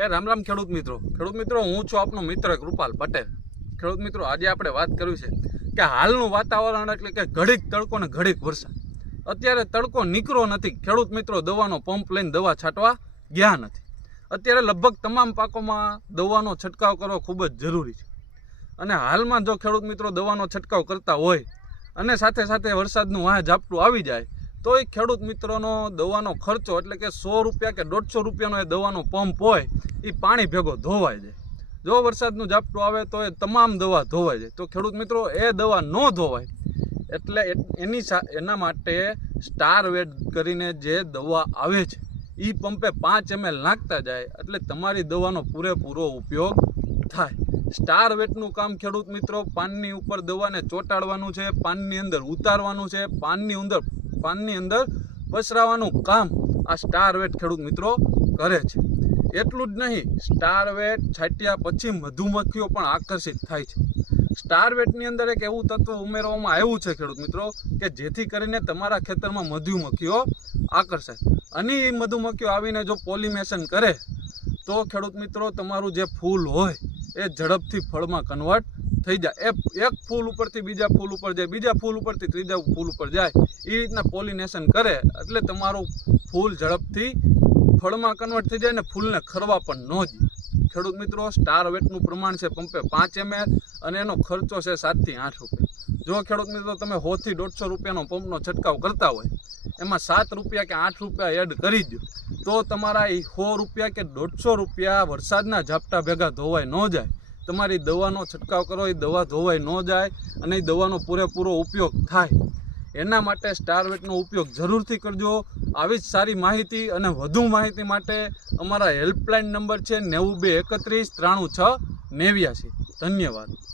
એ રામ રામ ખેડૂત મિત્રો. ખેડૂત મિત્રો, હું છું આપનો મિત્ર કૃપાલ પટેલ. ખેડૂત મિત્રો, આજે આપણે વાત કરવી છે કે હાલનું વાતાવરણ એટલે કે ઘડીક તડકો ને ઘડીક વરસાદ. અત્યારે તડકો નીકળો નથી. ખેડૂત મિત્રો, દવાનો પંપ લઈને દવા છાંટવા ગયા નથી. અત્યારે લગભગ તમામ પાકોમાં દવાનો છંટકાવ કરવો ખૂબ જ જરૂરી છે. અને હાલમાં જો ખેડૂત મિત્રો દવાનો છંટકાવ કરતા હોય અને સાથે સાથે વરસાદનું વાહ ઝાપટું આવી જાય તો એ ખેડૂત મિત્રોનો દવાનો ખર્ચો એટલે કે સો રૂપિયા કે દોઢસો રૂપિયાનો એ દવાનો પંપ હોય એ પાણી ભેગો ધોવાય જાય. જો વરસાદનું ઝાપટું આવે તો એ તમામ દવા ધોવાય જાય. તો ખેડૂત મિત્રો, એ દવા ન ધોવાય. એટલે એની સા, એના માટે સ્ટાર વેટ કરીને જે દવા આવે છે એ પંપે પાંચ એમએલ નાખતા જાય, એટલે તમારી દવાનો પૂરેપૂરો ઉપયોગ થાય. સ્ટાર વેટનું કામ ખેડૂત મિત્રો, પાનની ઉપર દવાને ચોંટાડવાનું છે, પાનની અંદર ઉતારવાનું છે, પાનની અંદર પાનની અંદર પસરાવાનું કામ આ સ્ટાર વેટ ખેડૂત મિત્રો કરે છે. એટલું જ નહીં સ્ટાર વેટ છાંટ્યા પછી મધુમક્ખીઓ પણ આકર્ષિત થાય છે. સ્ટાર વેટની અંદર એક એવું તત્વ ઉમેરવામાં આવ્યું છે ખેડૂત મિત્રો, કે જેથી કરીને તમારા ખેતરમાં મધુમક્ખીઓ આકર્ષાય અને એ મધુમક્ખીઓ આવીને જો પોલિનેશન કરે, તો ખેડૂત મિત્રો, તમારું જે ફૂલ હોય, એ ઝડપથી ફળમાં કન્વર્ટ થઈ જાય. એ એક ફૂલ ઉપરથી બીજા ફૂલ ઉપર જાય, બીજા ફૂલ ઉપરથી ત્રીજા ફૂલ ઉપર જાય. એ રીતના પોલિનેશન કરે, એટલે તમારું ફૂલ ઝડપથી ફળમાં કન્વર્ટ થઈ જાય ને ફૂલને ખરવા પણ ન જાય ખેડૂત મિત્રો સ્ટાર વેટનું પ્રમાણ છે પંપે પાંચ એમએલ અને એનો ખર્ચો છે સાતથી આઠ રૂપિયા. જો ખેડૂત મિત્રો, તમે સોથી દોઢસો રૂપિયાનો પંપનો છંટકાવ કરતા હોય, એમાં સાત રૂપિયા કે આઠ રૂપિયા એડ કરી દો, તો તમારા એ સો રૂપિયા કે દોઢસો રૂપિયા વરસાદના ઝાપટા ભેગા ધોવાય ન જાય. તમારી દવાનો છંટકાવ કરો, એ દવા ધોવાઈ ન જાય અને એ દવાનો પૂરેપૂરો ઉપયોગ થાય. એના માટે સ્ટાર વેટનો ઉપયોગ જરૂરથી કરજો. આવી જ સારી માહિતી અને વધુ માહિતી માટે અમારા હેલ્પલાઇન નંબર છે નેવું બે એકત્રીસ, ત્રાણું છ નેવ્યાસી ધન્યવાદ.